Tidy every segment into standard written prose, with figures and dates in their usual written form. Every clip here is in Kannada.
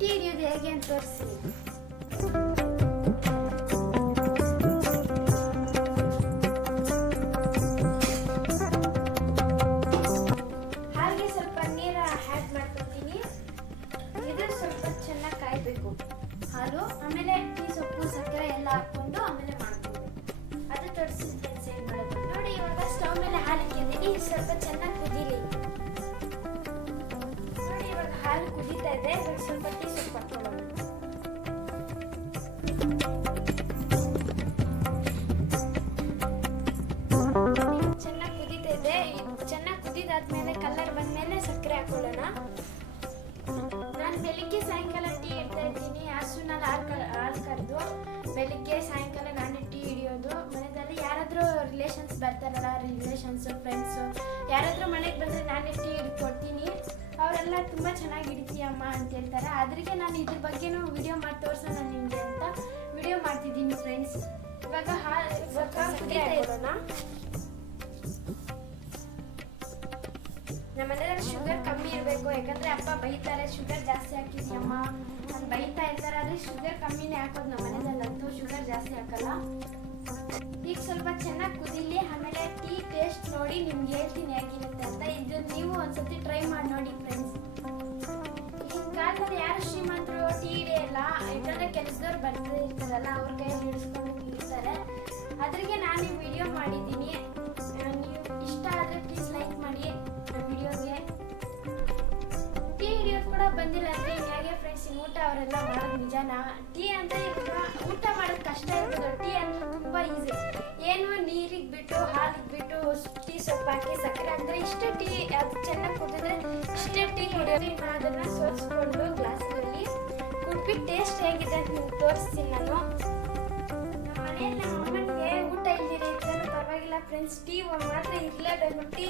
ಟೀ ಹಿಡಿಯೋದು ಹೇಗೆ ಅಂತ ತೋರಿಸಿ. ಹಾಗೆ ಸ್ವಲ್ಪ ನೀರು ಆ್ಯಡ್ ಮಾಡ್ಕೊತೀನಿ. ಇದು ಸ್ವಲ್ಪ ಚೆನ್ನಾಗಿ ಕಾಯಬೇಕು ಹಾಲು. ಆಮೇಲೆ ಟೀ ಸೊಪ್ಪು ಸಕ್ಕರೆ ಎಲ್ಲ ಹಾಕ್ಕೊಂಡು ಆಮೇಲೆ ಮಾಡ್ಕೊಂಡು ಅದು ತೋರಿಸಿದ್ದೇನೆ ಸೇವ್ ಮಾಡೋದು. ನೋಡಿ ಇವಾಗ ಸ್ಟವ್ ಮೇಲೆ ಹಾಲು ಇಕ್ಕಿದ್ದೀನಿ. ಸ್ವಲ್ಪ ಚೆನ್ನಾಗಿ ಕುದೀಲಿ. ನೋಡಿ ಇವಾಗ ಹಾಲು ಕುದೀತಾ ಇದೆ. ಇವಾಗ ಸ್ವಲ್ಪ ಟೀ ಸೊಪ್ಪು ಹಾಕ್ಕೊಳ್ಳೋಣ. ಚೆನ್ನಾಗಿ ಕುದೀತಾ ಇದೆ. ಚೆನ್ನಾಗಿ ಕುದಿದಾದ್ಮೇಲೆ ಕಲರ್ ಬಂದ್ಮೇಲೆ ಸಕ್ಕರೆ ಹಾಕೊಳ್ಳೋಣ. ನಾನು ಬೆಳಿಗ್ಗೆ ಸಾಯಂಕಾಲ ಟೀ ಇಡ್ತಾ ಇದ್ದೀನಿ. ಹಸುನಲ್ಲಿ ಹಾಲು ಕರೆದು ಬೆಳಿಗ್ಗೆ ಸಾಯಂಕಾಲ ನಾನೇ ಟೀ ಹಿಡಿಯೋದು. ಮನೆಯಲ್ಲಿ ಯಾರಾದರೂ ರಿಲೇಷನ್ಸ್ ಬರ್ತಾರಲ್ಲ, ರಿಲೇಷನ್ಸು ಫ್ರೆಂಡ್ಸು ಯಾರಾದರೂ ಮನೆಗೆ ಬಂದರೆ ನಾನೇ ಟೀ ಹಿಡ್ಕೊಡ್ತೀನಿ. ಅವರೆಲ್ಲ ತುಂಬ ಚೆನ್ನಾಗಿ ಹಿಡಿತೀಯಮ್ಮ ಅಂತ ಹೇಳ್ತಾರೆ. ಅದ್ರಿಗೆ ನಾನು ಇದ್ರ ಬಗ್ಗೆನೂ ವಿಡಿಯೋ ಮಾಡಿ ತೋರಿಸೋಣ ನಿಮಗೆ ಅಂತ ವಿಡಿಯೋ ಮಾಡ್ತಿದ್ದೀನಿ ಫ್ರೆಂಡ್ಸ್. ಇವಾಗ ಕುದೀತಾ ಇರೋಣ. ನಮ್ಮ ಮನೆಯಲ್ಲಿ ಶುಗರ್ ಕಮ್ಮಿ ಇರಬೇಕು, ಯಾಕಂದರೆ ಅಪ್ಪ ಬೈತಾರೆ ಶುಗರ್ ಜಾಸ್ತಿ ಹಾಕಿದ್ಯಮ್ಮ ಅಂತ ಬೈತಾ ಇರ್ತಾರೆ. ಆದರೆ ಶುಗರ್ ಕಮ್ಮಿನೇ ಹಾಕೋದು ನಮ್ಮ ಮನೆಯಲ್ಲಂತೂ, ಶುಗರ್ ಜಾಸ್ತಿ ಹಾಕಲ್ಲ. ಈಗ ಸ್ವಲ್ಪ ಚೆನ್ನಾಗಿ ಕುದೀಲಿ. ಆಮೇಲೆ ಟೀ ಟೇಸ್ಟ್ ನೋಡಿ ನಿಮ್ಗೆ ಹೇಳ್ತೀನಿ ಹೇಗಿರುತ್ತೆ ಅಂತ. ಇದು ನೀವು ಒಂದ್ಸತಿ ಟ್ರೈ ಮಾಡಿ ನೋಡಿ ಫ್ರೆಂಡ್ಸ್. ಈ ಕಾಲದಲ್ಲಿ ಯಾರು ಶ್ರೀಮಂತರು ಟೀ ಹಿಡಿಯಲ್ಲ, ಯಾಕಂದರೆ ಕೆಲಸದವ್ರು ಬರ್ತಾ ಇರ್ತಾರಲ್ಲ, ಅವ್ರ ಕೈಯಲ್ಲಿ ಹಿಡಿಸ್ಕೊಂಡು ಕುಡಿತಾರೆ. ಅದ್ರಿಗೆ ನಾನು ಈ ವಿಡಿಯೋ ಮಾಡಿದ್ದೀನಿ. ನೀವು ಇಷ್ಟ ಆದರೆ ಪ್ಲೀಸ್ ಲೈಕ್ ಮಾಡಿ ವಿಡಿಯೋಗೆ. ಟೀ ಹಿಡಿಯೋದು ಕೂಡ ಬಂದಿಲ್ಲ ಅಂದರೆ ಹೇಗೆ ಫ್ರೆಂಡ್ಸ್? ಇನ್ನು ಊಟ ಅವರೆಲ್ಲ ಮಾಡೋದು ನಿಜಾನ? ಟೀ ಅಂತ ಇವಾಗ ಊಟ ಮಾಡೋದು ಕಷ್ಟ ಇರ್ಬೋದು. ಟೀ ಅಂದರೆ ತುಂಬ ಈಸಿ. ಏನು ನೀರಿಗೆ ಬಿಟ್ಟು ಹಾಲಿಗೆ ಬಿಟ್ಟು ಟೀ ಸೊಪ್ಪು ಹಾಕಿ ಸಕ್ಕರೆ ಅಂದರೆ ಇಷ್ಟೇ ಟೀ. ಅದು ಚೆನ್ನಾಗಿ ಕುದಿದ್ರೆ ಇಷ್ಟೇ ಟೀ ಕುಡಿಯೋದು. ಇನ್ನು ಅದನ್ನು ಸೋರಿಸ್ಕೊಂಡು ಗ್ಲಾಸ್ನಲ್ಲಿ ಕುಟ್ಬಿಟ್ಟು ಟೇಸ್ಟ್ ಹೇಗಿದೆ ಅಂತ ನಿಮ್ಗೆ ತೋರಿಸ್ತೀನಿ ನಾನು. ನಮ್ಮ ಮನೆಯಲ್ಲಿ ನಮ್ಮ ಅಮ್ಮನಿಗೆ ಊಟ ಇಲ್ದಿರಿ ಇದ್ರೂ ಪರವಾಗಿಲ್ಲ ಫ್ರೆಂಡ್ಸ್, ಟೀ ಮಾತ್ರ ಇರಲೇಬೇಕು. ಟೀ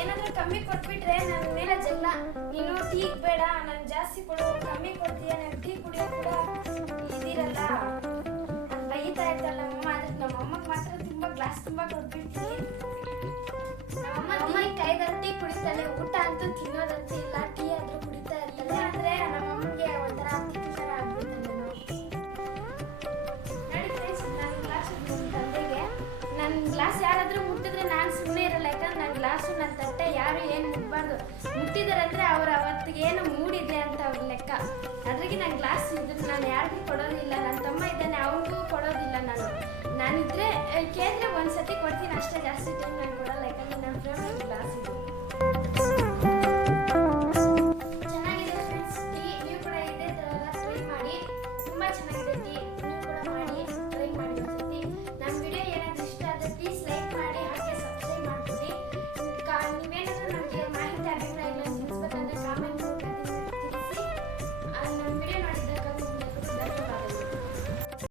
ಏನಾದರೂ ಕಮ್ಮಿ ಕೊಟ್ಬಿಟ್ರೆ ನನ್ನ ಮೇಲೆ ಜಗಳ, ನೀನು ಟೀ ಬೇಡ ನಾನು ಜಾಸ್ತಿ ಕೊಡು, ಕಮ್ಮಿ ಕೊಡ್ತೀಯ, ನಾನು ಟೀ ಕುಡಿಯೋ ಕೂಡ ಇದಿರಲ್ಲ ಅಂತ ಬೈತಾ ಇರ್ತಾಳೆ ನಮ್ಮಮ್ಮ. ಆದ್ರೆ ನಮ್ಮಮ್ಮಗೆ ಮಾತ್ರ ತುಂಬ ಗ್ಲಾಸ್ ತುಂಬ ಕೊಟ್ಬಿಡ್ತೀನಿ. ನಮ್ಮಮ್ಮ ಕೈದಲ್ಲಿ ಟೀ ಕುಡಿತಾಳೆ, ಊಟ ಅಂತೂ ತಿನ್ನೋದಂತೂ ಇಲ್ಲ, ಟೀ ಆದರೂ ಕುಡಿತಾ ಇರ್ತಾಳೆ. ಆದರೆ ನಮ್ಮಮ್ಮಗೆ ಒಂಥರ ಥರ ಆಗ್ಬಿಡ್ತಾಳೆ. ನೋಡಿ ಫ್ರೆಂಡ್ಸ್, ನನ್ನ ಗ್ಲಾಸ್ ತಂದೆಗೆ ನನ್ನ ಗ್ಲಾಸ್ ಯಾರಾದರೂ ಮುಟ್ಟಿದ್ರೆ ನಾನು ಸುಮ್ಮನೆ ಇರಲ್ಲ. ಯಾಕಂದ್ರೆ ನನ್ನ ಗ್ಲಾಸು ನನ್ನ ತಟ್ಟೆ ಯಾರು ಏನು ಮುಟ್ಬಾರ್ದು. ಮುಟ್ಟಿದಾರೆ ಅಂದರೆ ಅವ್ರು ಅವತ್ತಿಗೆ ಏನು ಮೂಡಿದೆ ಅಂತ ಅವ್ರ ಲೆಕ್ಕ. ಅದ್ರಿಗೆ ನನ್ನ ಗ್ಲಾಸ್ ಇದ್ರೆ ನಾನು ಯಾರಿಗೂ ಕೊಡೋದಿಲ್ಲ. ನನ್ನ ತಮ್ಮ ಇದ್ದಾನೆ, ಅವ್ರಿಗೂ ಕೊಡೋದಿಲ್ಲ. ನಾನಿದ್ರೆ ಕೇಳಿದ್ರೆ ಒಂದ್ಸತಿ ಕೊಡ್ತೀನಿ ಅಷ್ಟೇ, ಜಾಸ್ತಿ ಟೈಮ್ ನಾನು ಕೊಡಲ್ಲ. ಯಾಕಂದರೆ ನನ್ನ ಫೇವ್ರೆಟ್ ಗ್ಲಾಸ್ ಇದು. ಚೆನ್ನಾಗಿದೆ ಫ್ರೆಂಡ್ಸ್ ಟೀ. ನೀವು ಕೂಡ ಇದೇ ಥರ ಟ್ರೈ ಮಾಡಿ, ತುಂಬ ಚೆನ್ನಾಗಿದೆ ಟೀ.